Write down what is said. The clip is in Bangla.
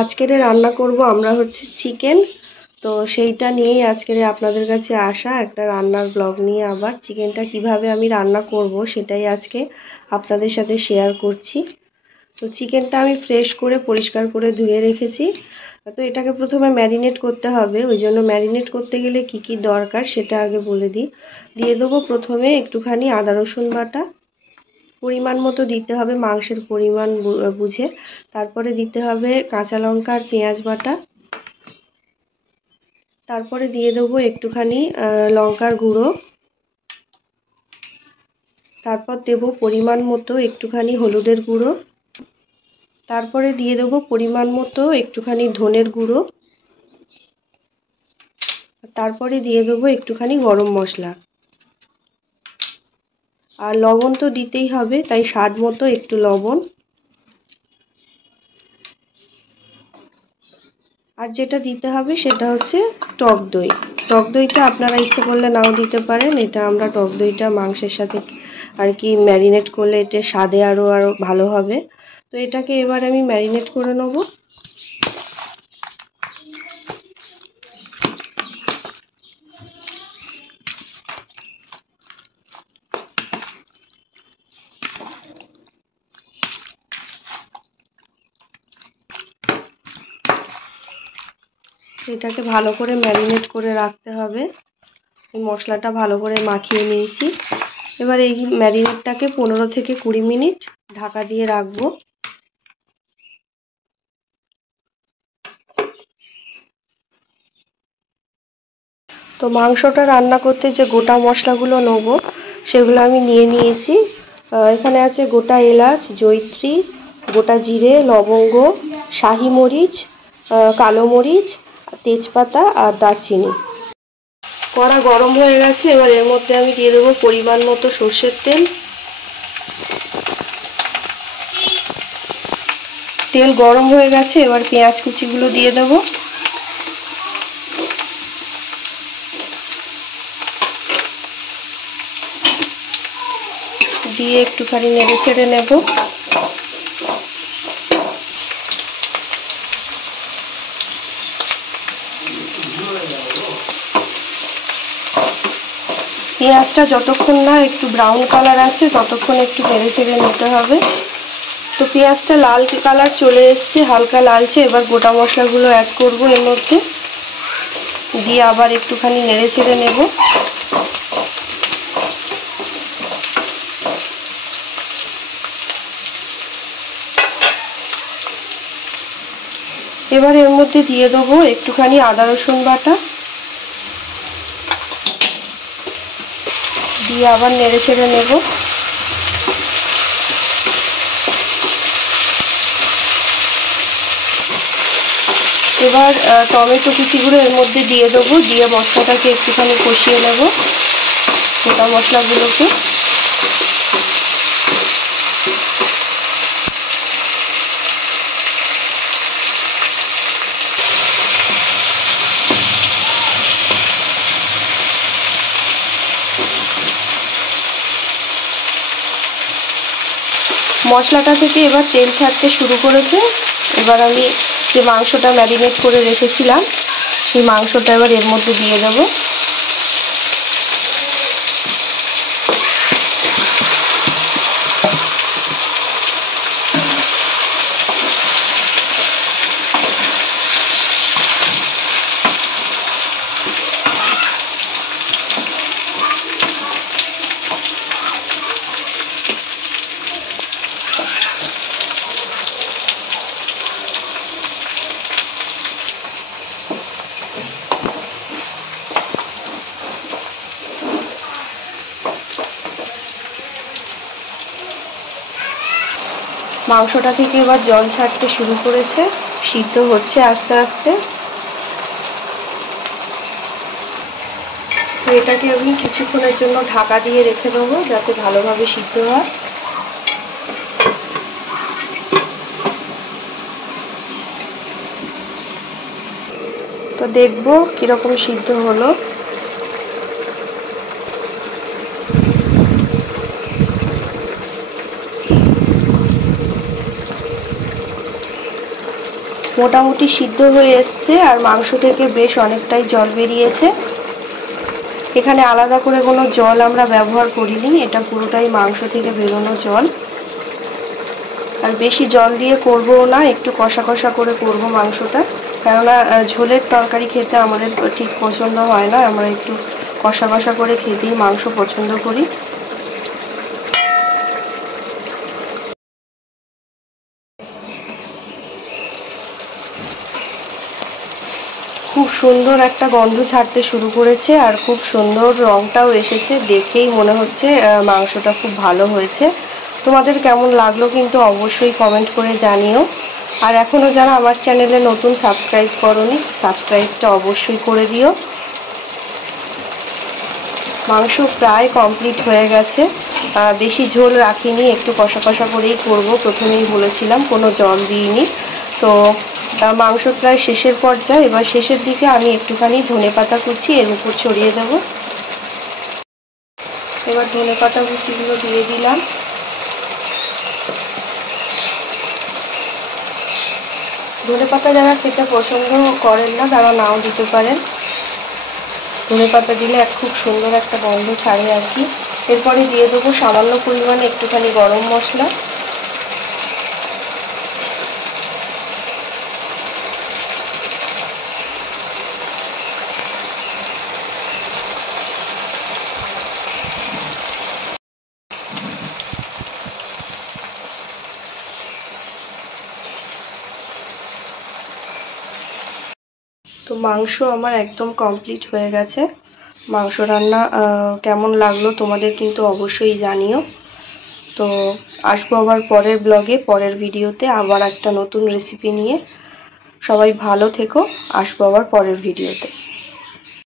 আজকের রান্না করব আমরা হচ্ছে চিকেন। তো সেইটা নিয়েই আজকের আপনাদের কাছে আসা, একটা রান্নার ব্লগ নিয়ে। আবার চিকেনটা কিভাবে আমি রান্না করব সেটাই আজকে আপনাদের সাথে শেয়ার করছি। তো চিকেনটা আমি ফ্রেশ করে পরিষ্কার করে ধুয়ে রেখেছি। তো এটাকে প্রথমে ম্যারিনেট করতে হবে, ওই জন্য ম্যারিনেট করতে গেলে কি কি দরকার সেটা আগে বলে দিই। দিয়ে দেবো প্রথমে একটুখানি আদা রসুন বাটা, পরিমাণ মতো দিতে হবে, মাংসের পরিমাণ বুঝে। তারপরে দিতে হবে কাঁচা লঙ্কা আর পেঁয়াজ বাটা। তারপরে দিয়ে দেবো একটুখানি লঙ্কার গুঁড়ো। তারপর দেবো পরিমাণ মতো একটুখানি হলুদের গুঁড়ো। তারপরে দিয়ে দেবো পরিমাণ মতো একটুখানি ধনের গুঁড়ো। তারপরে দিয়ে দেবো একটুখানি গরম মশলা। আর লবণ তো দিতেই হবে, তাই স্বাদ মতো একটু লবণ। আর যেটা দিতে হবে সেটা হচ্ছে টক দই। টক দইটা আপনারা ইচ্ছে করলে নাও দিতে পারেন। এটা আমরা টক দইটা মাংসের সাথে আর কি ম্যারিনেট করলে এটা স্বাদে আরও ভালো হবে। তো এটাকে এবার আমি ম্যারিনেট করে নেব। এটাকে ভালো করে ম্যারিনেট করে রাখতে হবে। এই মশলাটা ভালো করে মাখিয়ে নিয়েছি। এবার এই ম্যারিনেটটাকে 15 থেকে 20 মিনিট ঢাকা দিয়ে রাখবো। তো মাংসটা রান্না করতে যে গোটা মশলাগুলো নেব সেগুলো আমি নিয়ে নিয়েছি। এখানে আছে গোটা এলাচ, জয়িত্রী, গোটা জিরে, লবঙ্গ, শাহি মরিচ, কালো মরিচ, তেজপাতা আর দারচিনি। কড়া গরম হয়ে গেছে, এবার এর মধ্যে আমি দিয়ে দেবো পরিমাণ মতো সর্ষের তেল। তেল গরম হয়ে গেছে, এবার পেঁয়াজ কুচিগুলো দিয়ে দেবো। দিয়ে একটুখানি নেড়ে চেড়ে নেব। পেঁয়াজটা যতক্ষণ না একটু ব্রাউন কালার আছে ততক্ষণ একটু নেড়ে চেড়ে নিতে হবে। তো পেঁয়াজটা লাল কালার চলে এসছে, হালকা লালচে। এবার গোটা মশলাগুলো অ্যাড করব এর মধ্যে, দিয়ে আবার একটুখানি নেড়ে চেড়ে নেব। এবার এর মধ্যে দিয়ে দেবো একটুখানি আদা রসুন বাটা, দিয়ে আবার নেড়ে চেড়ে নেব। এবার টমেটো কুচিগুলো এর মধ্যে দিয়ে দেবো, দিয়ে মশলাটাকে একটুখানি কষিয়ে নেব, গোটা মশলাগুলোকে। মশলাটা থেকে এবার তেল ছাড়তে শুরু করেছে। এবার আমি যে মাংসটা ম্যারিনেট করে রেখেছিলাম সেই মাংসটা এবার এর মধ্যে দিয়ে দেব। মাংসটা থেকে এবার জল ছাড়তে শুরু করেছে, সিদ্ধ হচ্ছে আস্তে আস্তে। তো এটাকে আমি কিছুক্ষণের জন্য ঢাকা দিয়ে রেখে দেবো যাতে ভালোভাবে সিদ্ধ হয়। তো দেখবো কিরকম সিদ্ধ হলো। মোটামুটি সিদ্ধ হয়ে এসছে আর মাংস থেকে বেশ অনেকটাই জল বেরিয়েছে। এখানে আলাদা করে কোনো জল আমরা ব্যবহার করিনি, এটা পুরোটাই মাংস থেকে বেরোনো জল। আর বেশি জল দিয়ে করবো না, একটু কষা কষা করে করব মাংসটা, কেননা ঝোলের তরকারি খেতে আমাদের ঠিক পছন্দ হয় না, আমরা একটু কষা কষা করে খেতেই মাংস পছন্দ করি। খুব সুন্দর একটা গন্ধ ছাড়তে শুরু করেছে আর খুব সুন্দর রংটাও এসেছে, দেখেই মনে হচ্ছে মাংসটা খুব ভালো হয়েছে। তোমাদের কেমন লাগলো কিন্তু অবশ্যই কমেন্ট করে জানিও। আর এখনো যারা আমার চ্যানেলে নতুন সাবস্ক্রাইব করোনি, সাবস্ক্রাইবটা অবশ্যই করে দিও। মাংস প্রায় কমপ্লিট হয়ে গেছে, বেশি ঝোল রাখিনি, একটু কষা কষা করেই করব, প্রথমেই বলেছিলাম, কোনো জল দিইনি। তো মাংস প্রায় শেষের পর্যায়ে, এবার শেষের দিকে আমি একটুখানি ধনেপাতা কুচি এর উপর ছড়িয়ে দেব। এবার ধনেপাতা কুচিগুলো দিয়ে দিলাম। ধনেপাতা যারা খেতে পছন্দ করেন না তারা নাও দিতে পারেন, ধনেপাতা দিলে খুব সুন্দর একটা গন্ধ ছাড়ে আর কি। এরপরে দিয়ে দেবো সামান্য পরিমাণে একটুখানি গরম মশলা, তো মাংস আমার একদম কমপ্লিট হয়ে গেছে। মাংস রান্না কেমন লাগলো তোমাদের কিন্তু অবশ্যই জানিও। তো আসবো আবার পরের ব্লগে, পরের ভিডিওতে আবার একটা নতুন রেসিপি নিয়ে। সবাই ভালো থেকো, আসবো আবার পরের ভিডিওতে।